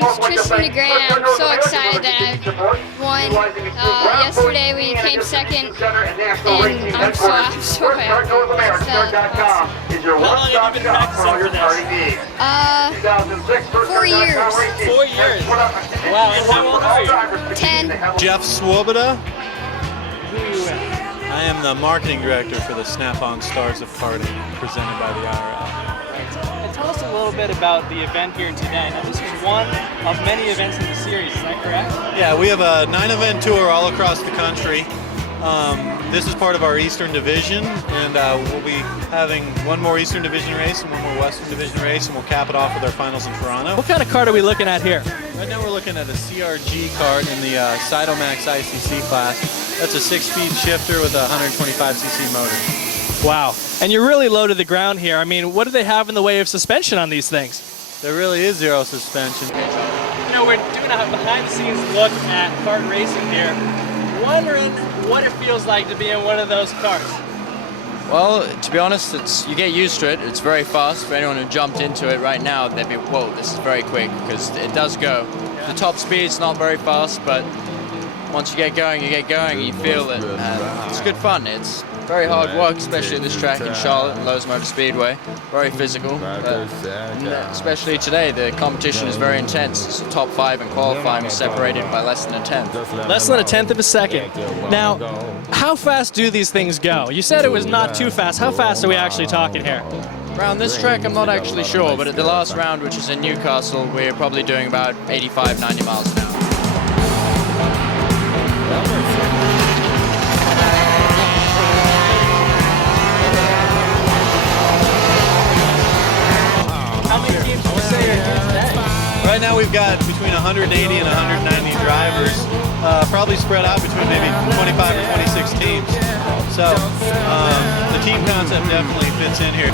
name's Tristan DeGrant. I'm so excited that I won. Yesterday we came second, and I'm so happy. How long have you been practicing for this? 4 years. 4 years. Wow, and how old are you? 10. Jeff Swoboda. Who are you with? I am the marketing director for the Snap-on Stars of Karting, presented by the IRL. And tell us a little bit about the event here today. Now, this is one of many events in the series, is that correct? Yeah, we have a 9-event tour all across the country. This is part of our Eastern Division, and we'll be having one more Eastern Division race and one more Western Division race, and we'll cap it off with our finals in Toronto. What kind of kart are we looking at here? Right now we're looking at a CRG kart in the Cytomax ICC class. That's a 6-speed shifter with a 125cc motor. Wow. And you're really low to the ground here. I mean, what do they have in the way of suspension on these things? There really is zero suspension. You know, we're doing a behind-the-scenes look at kart racing here. Wondering what it feels like to be in one of those karts. Well, to be honest, you get used to it. It's very fast. For anyone who jumped into it right now, they'd be, whoa, this is very quick, because it does go. The top speed's not very fast, but once you get going, you feel it. And it's good fun. It's very hard work, especially at this track in Charlotte, Lowe's Motor Speedway. Very physical, but especially today, the competition is very intense. It's the top 5 in qualifying is separated by less than a tenth. Less than a tenth of a second. Now, how fast do these things go? You said it was not too fast. How fast are we actually talking here? Around this track, I'm not actually sure, but at the last round, which is in Newcastle, we're probably doing about 85, 90 miles an hour. Right now we've got between 180 and 190 drivers, probably spread out between maybe 25 or 26 teams. So the team concept definitely fits in here.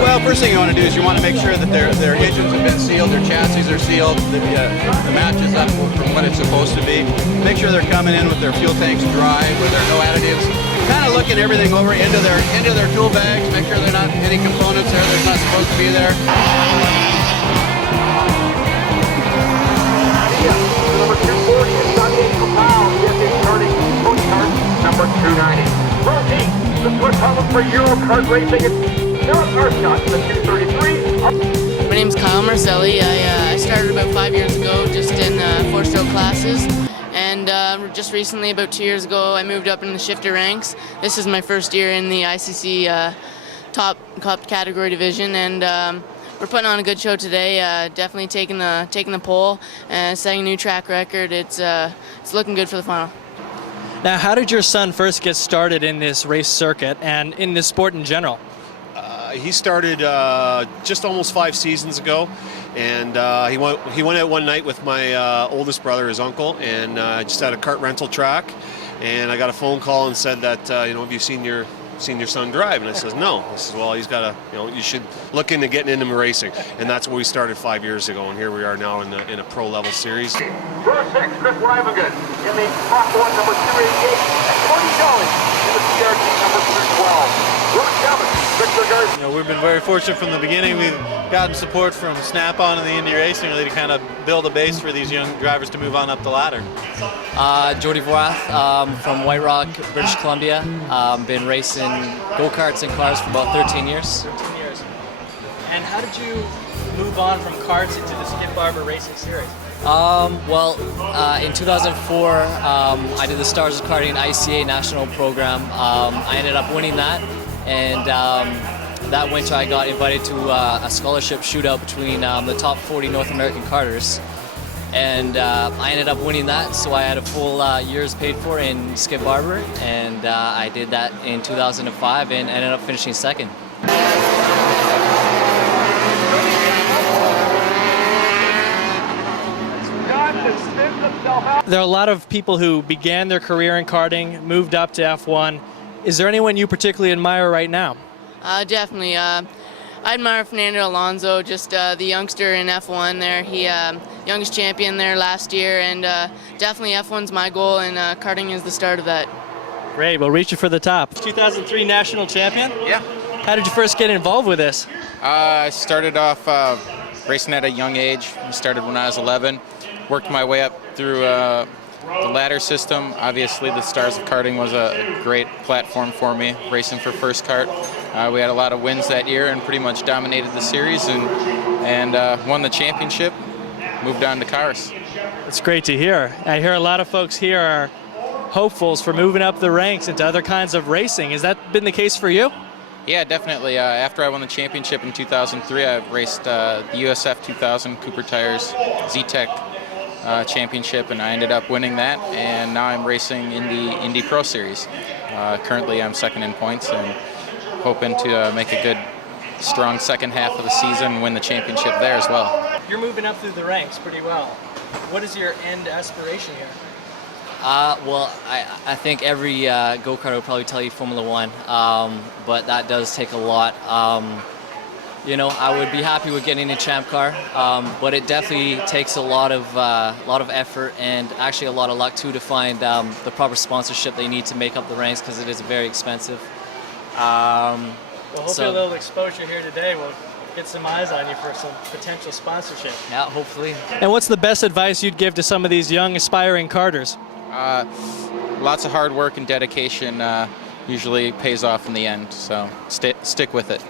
Well, first thing you want to do is you want to make sure that their engines have been sealed, their chassis are sealed, the match is up from what it's supposed to be. Make sure they're coming in with their fuel tanks dry, where there are no additives. Kind of looking everything over into their tool bags, make sure they're not any components there that's not supposed to be there. Number 240 is Sunday Pound, Karting, number 290. Rosie, this was coming for Euro Kart Racing. My name's Kyle Marcelli. I started about 5 years ago just in 4-stroke classes, and just recently, about 2 years ago, I moved up in the shifter ranks. This is my first year in the ICC top category division, and we're putting on a good show today. Definitely taking the pole and setting a new track record. It's looking good for the final. Now, how did your son first get started in this race circuit and in this sport in general? He started just almost 5 seasons ago, and he went out one night with my oldest brother, his uncle, and just at a kart rental track, and I got a phone call and said that have you seen your son drive? And I says no. I says, well, he's got you should look into getting into racing, and that's where we started 5 years ago, and here we are now in a pro level series. First 6, Chris Rivagan in the top 1, number 288, and Cody Kelly in the CRT number 212. We've been very fortunate from the beginning. We've gotten support from Snap-on and the Indy Racing League to kind of build a base for these young drivers to move on up the ladder. Jody Vorath from White Rock, British Columbia. Been racing go-karts and cars for about 13 years. 13 years. And how did you move on from karts into the Skip Barber Racing Series? In 2004, I did the Stars of Karting ICA national program. I ended up winning that. And that winter I got invited to a scholarship shootout between the top 40 North American karters. And I ended up winning that, so I had a full year's paid for in Skip Barber, and I did that in 2005 and ended up finishing second. There are a lot of people who began their career in karting, moved up to F1. Is there anyone you particularly admire right now? Definitely. I admire Fernando Alonso, just the youngster in F1 there. He youngest champion there last year, and definitely F1's my goal, and karting is the start of that. Great, we'll reach you for the top. 2003 national champion? Yeah. How did you first get involved with this? I started off racing at a young age. I started when I was 11. Worked my way up through the ladder system. Obviously, the Stars of Karting was a great platform for me, racing for first kart. We had a lot of wins that year and pretty much dominated the series and won the championship, moved on to cars. It's great to hear. I hear a lot of folks here are hopefuls for moving up the ranks into other kinds of racing. Has that been the case for you? Yeah, definitely. After I won the championship in 2003, I raced the USF 2000 Cooper Tires Z-Tech championship, and I ended up winning that, and now I'm racing in the Indy Pro Series. Currently I'm second in points and hoping to make a good, strong second half of the season and win the championship there as well. You're moving up through the ranks pretty well. What is your end aspiration here? Well, I think every go-kart will probably tell you Formula One, but that does take a lot. You know, I would be happy with getting a champ car, but it definitely takes a lot of effort and actually a lot of luck too to find the proper sponsorship they need to make up the ranks, because it is very expensive. Well, hopefully a little exposure here today will get some eyes on you for some potential sponsorship. Yeah, hopefully. And what's the best advice you'd give to some of these young aspiring karters? Lots of hard work and dedication usually pays off in the end, so stick with it.